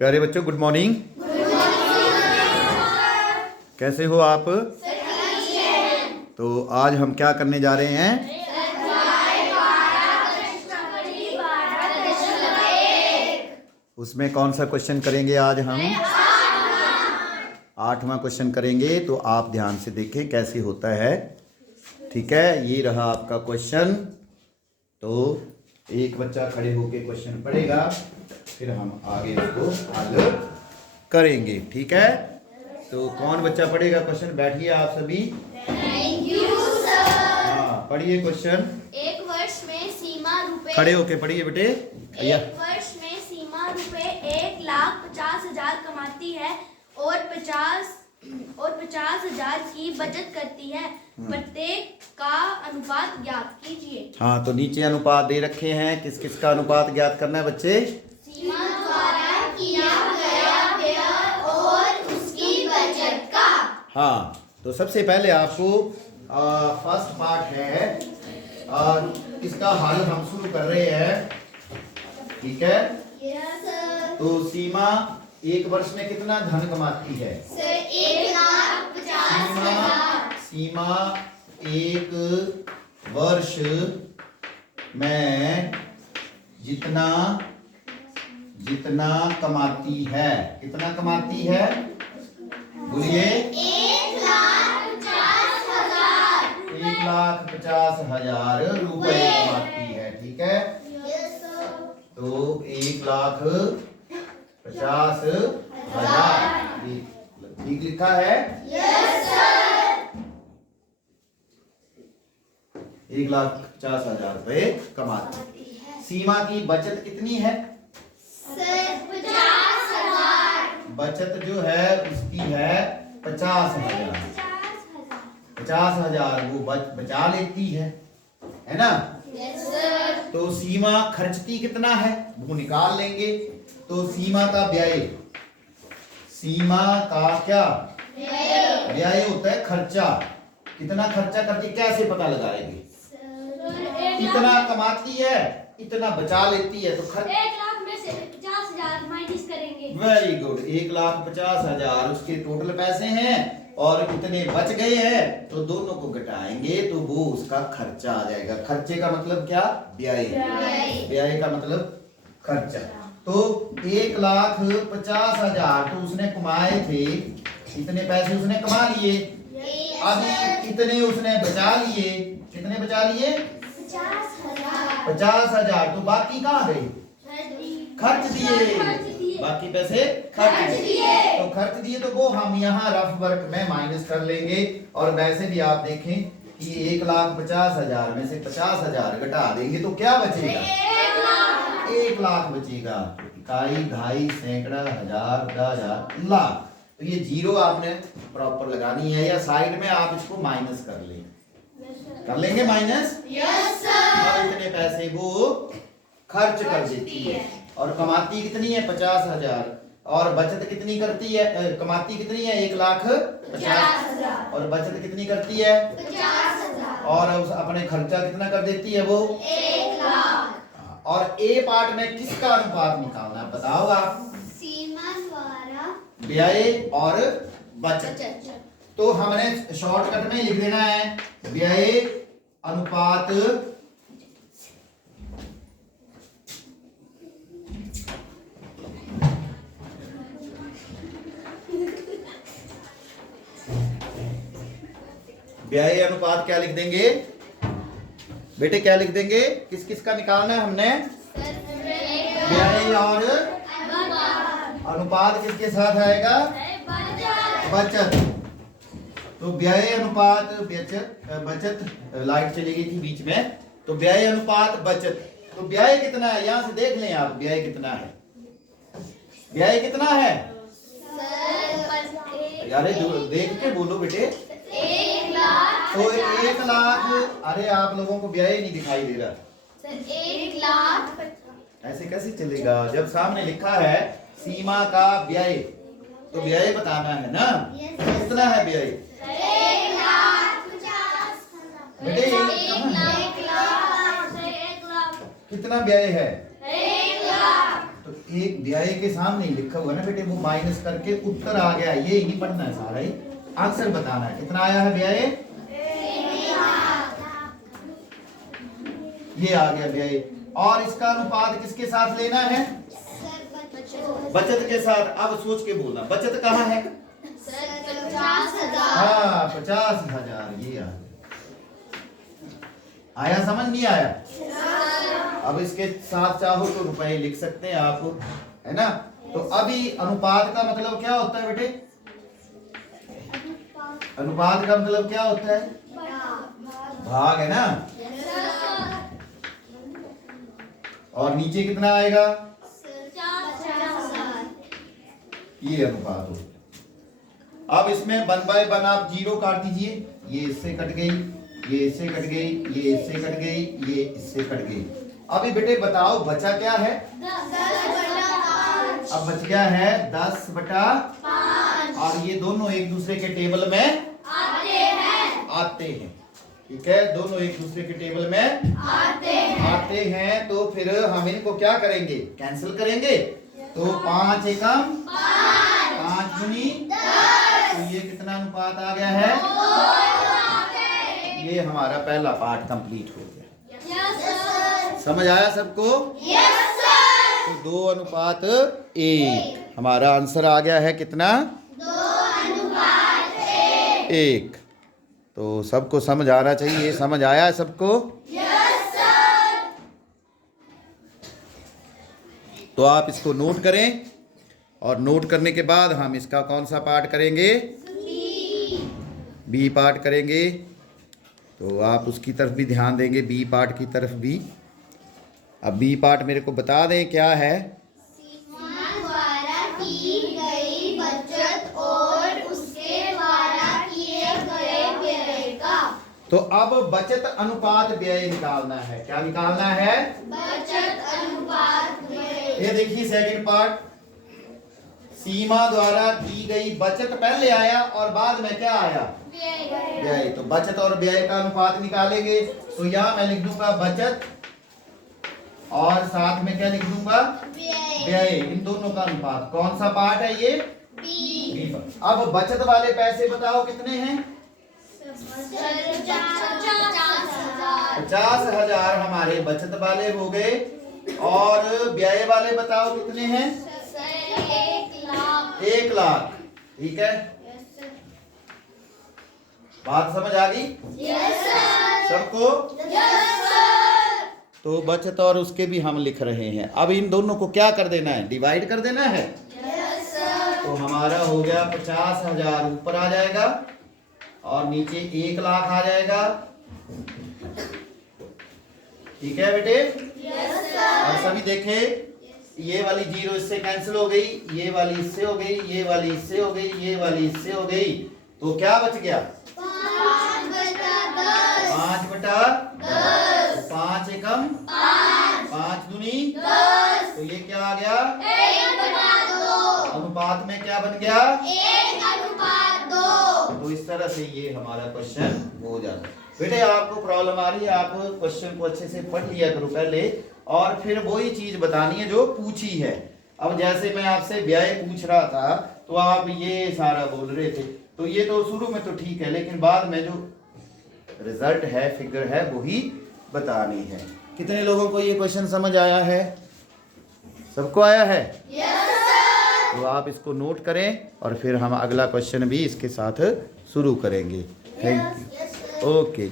प्यारे बच्चों, good morning. कैसे हो आप? तो आज हम क्या करने जा रहे हैं? उसमें कौन सा क्वेश्चन करेंगे आज हम? 8वां क्वेश्चन करेंगे। तो आप ध्यान से देखें कैसे होता है। ठीक है, ये रहा आपका क्वेश्चन। तो एक बच्चा खड़े होकर क्वेश्चन पढ़ेगा, फिर हम आगे उसको हल करेंगे। ठीक है, तो कौन बच्चा पढ़ेगा क्वेश्चन? बैठिए आप सभी। Thank you sir. हाँ, पढ़िए क्वेश्चन। एक वर्ष में सीमा रुपए खड़े होके पढ़िए बेटे। एक वर्ष में सीमा रुपए 1,50,000 कमाती है और 50,000 की बचत करती है। प्रत्येक का अनुपात ज्ञात कीजिए। हाँ, तो नीचे अनुपात दे रखे हैं। किस किस का अनुपात ज्ञात करना है बच्चे? सीमा द्वारा किया गया व्यय और उसकी बचत का। हाँ, तो सबसे पहले आपको फर्स्ट पार्ट है, इसका हल हम शुरू कर रहे हैं। ठीक है, यस सर। तो सीमा एक वर्ष में कितना धन कमाती है? सर 1,50,000। सीमा एक वर्ष में जितना कमाती है, कितना कमाती है? बोलिए। 1,50,000। 1,50,000 रुपए कमाती है। ठीक है, यस सर। तो 1,50,000 ठीक लिखा है। Yes sir. 1,50,000 रुपए कमाती है। सीमा की बचत कितनी है? सर 50,000। बचत जो है उसकी है 50,000। 50,000 वो बचा लेती है ना? Yes sir. तो सीमा खर्चती कितना है वो निकाल लेंगे। तो सीमा का व्यय, सीमा का क्या व्यय होता है? खर्चा। कितना खर्चा करती, कैसे पता लगाएंगे? इतना कमाती है, इतना बचा लेती है, तो खर्च 1,00,000 में से 50,000 माइनस करेंगे। Very good. 1,50,000 उसके टोटल पैसे हैं और इतने बच गए हैं, तो दोनों को घटाएंगे तो वो उसका खर्चा आ जाएगा। खर्चे का मतलब क्या? व्यय। व्यय का मतलब खर्चा। तो 1,50,000 तो उसने कमाए थे, इतने पैसे उसने कमा लिए। अभी इतने उसने बचा लिए। कितने बचा लिए? 50,000। तो बाकी कहाँ गए? खर्च दिए। बाकी पैसे खर्च दिए। तो खर्च दिए तो वो हम यहाँ रफ वर्क में माइनस कर लेंगे। और वैसे भी आप देखें कि 1,50,000 में से 50,000 घटा देंगे तो क्या बचेगा? 1,00,000 बचेगा। इकाई, दहाई, सैकड़ा, हजार, 10,000, लाख। तो ये जीरो आपने प्रॉपर लगानी है, या साइड में आप इसको माइनस कर लेंगे। कर लेंगे माइनस। Yes sir. और इतने पैसे वो खर्च कर देती है। और कमाती कितनी है? 50,000। और बचत कितनी करती है? कमाती कितनी है? 1,50,000। और बचत कितनी करती है? 50,000। और उस अपने खर्चा कितना कर देती है वो? 1,00,000। और ए पार्ट में किसका अनुपात निकालना है बताओ आप? सीमा द्वारा व्यय और बचत। तो हमने शॉर्टकट में लिख देना है व्यय अनुपात व्यय अनुपात क्या लिख देंगे बेटे? क्या लिख देंगे? किस किस का निकालना है हमने? व्यय और अनुपात किसके साथ आएगा? बचत। तो व्यय अनुपात बचत लाइट चली गई थी बीच में। तो व्यय अनुपात बचत। तो व्यय कितना है यहां से देख लें आप। व्यय कितना है? व्यय कितना है यारे? जो देख के बोलो बेटे। 1,00,000। तो 1,00,000। अरे आप लोगों को व्यय नहीं दिखाई दे रहा। 1,00,000। ऐसे कैसे चलेगा जब सामने लिखा है सीमा का व्यय? तो व्यय बताना है ना। कितना है व्यय? 1,50,000। बेटे 1,00,000। कितना व्यय है? 1,00,000। तो एक व्यय के सामने ही लिखा हुआ है ना बेटे, वो माइनस करके उत्तर आ गया, ये नहीं पढ़ना है, सारा ही आंसर बताना है। कितना आया है व्यय? ये आ गया व्यय। और इसका अनुपात किसके साथ लेना है? बचत के साथ। अब सोच के बोलना, बचत कहाँ है? 50,000। हाँ 50,000, ये आया समझ नहीं आया? अब इसके साथ चाहो तो रुपए लिख सकते हैं आप, है ना। तो अभी अनुपात का मतलब क्या होता है बेटे? अनुपात का मतलब क्या होता है? भाग, है ना। और नीचे कितना आएगा? ये अनुपात हो। अब इसमें 1/1 आप 0 काट दीजिए, ये इससे कट गई, ये इससे कट गई, ये इससे कट गई, ये इससे कट गई। अभी बेटे बताओ बचा क्या है? 10/5। अब बच गया है 10/5 और ये दोनों एक दूसरे के टेबल में आते हैं। ठीक है, दोनों एक दूसरे के टेबल में आते हैं। तो फिर हम इनको क्या करेंगे? कैंसिल करेंगे। तो 5 एकम 5 दूनी 10। तो ये कितना अनुपात आ गया है? ये हमारा पहला पार्ट कंप्लीट हो गया। समझ आया सबको? तो 2:1 हमारा आंसर आ गया है। कितना? 2:1। तो सबको समझ आना चाहिए। समझ आया सबको? तो आप इसको नोट करें और नोट करने के बाद हम इसका कौन सा पार्ट करेंगे? बी पार्ट करेंगे। तो आप उसकी तरफ भी ध्यान देंगे, बी पार्ट की तरफ भी। अब बी पार्ट मेरे को बता दें क्या है? सीमा द्वारा की गई बचत और उसके द्वारा किए गए व्यय का। तो अब बचत अनुपात व्यय निकालना है। क्या निकालना है? बचत अनुपात व्यय। ये देखिए सेकंड पार्ट, सीमा द्वारा की गई बचत पहले आया और बाद में क्या आया? व्यय। तो बचत और व्यय का अनुपात निकालेंगे। तो यहाँ मैं लिख दूंगा बचत और साथ में क्या लिख दूंगा? व्यय। इन दोनों का अनुपात। कौन सा पार्ट है ये? बी। अब बचत वाले पैसे बताओ कितने हैं? 50,000 हमारे बचत वाले हो गए। और व्यय वाले बताओ कितने हैं? 1,00,000। ठीक है, बात समझ आ गई सबको? तो बचत और उसके भी हम लिख रहे हैं। अब इन दोनों को क्या कर देना है? डिवाइड कर देना है। तो हमारा हो गया 50,000 ऊपर आ जाएगा और नीचे 1,00,000 आ जाएगा। ठीक है बेटे? और सभी देखे, ये वाली 0 इससे कैंसिल हो गई, ये वाली इससे हो गई, ये वाली इससे हो गई, ये वाली इससे हो गई। तो क्या बच गया? 5/10। 5 एकम 5 दूनी 10। तो ये क्या आ गया? 1/2। अनुपात में क्या बन गया? 1/2। तो इस तरह से ये हमारा क्वेश्चन हो जाता है। बेटे आपको प्रॉब्लम आ रही है, आप क्वेश्चन को अच्छे से पढ़ लिया करो पहले और फिर वही चीज बतानी है जो पूछी है। अब जैसे मैं आपसे व्यय पूछ रहा था तो आप ये सारा बोल रहे थे, तो ये तो शुरू में तो ठीक है, लेकिन बाद में जो रिजल्ट है, फिगर है, वही बतानी है। कितने लोगों को ये क्वेश्चन समझ आया है? सबको आया है? तो आप इसको नोट करें और फिर हम अगला क्वेश्चन भी इसके साथ शुरू करेंगे। Thank you. ओके।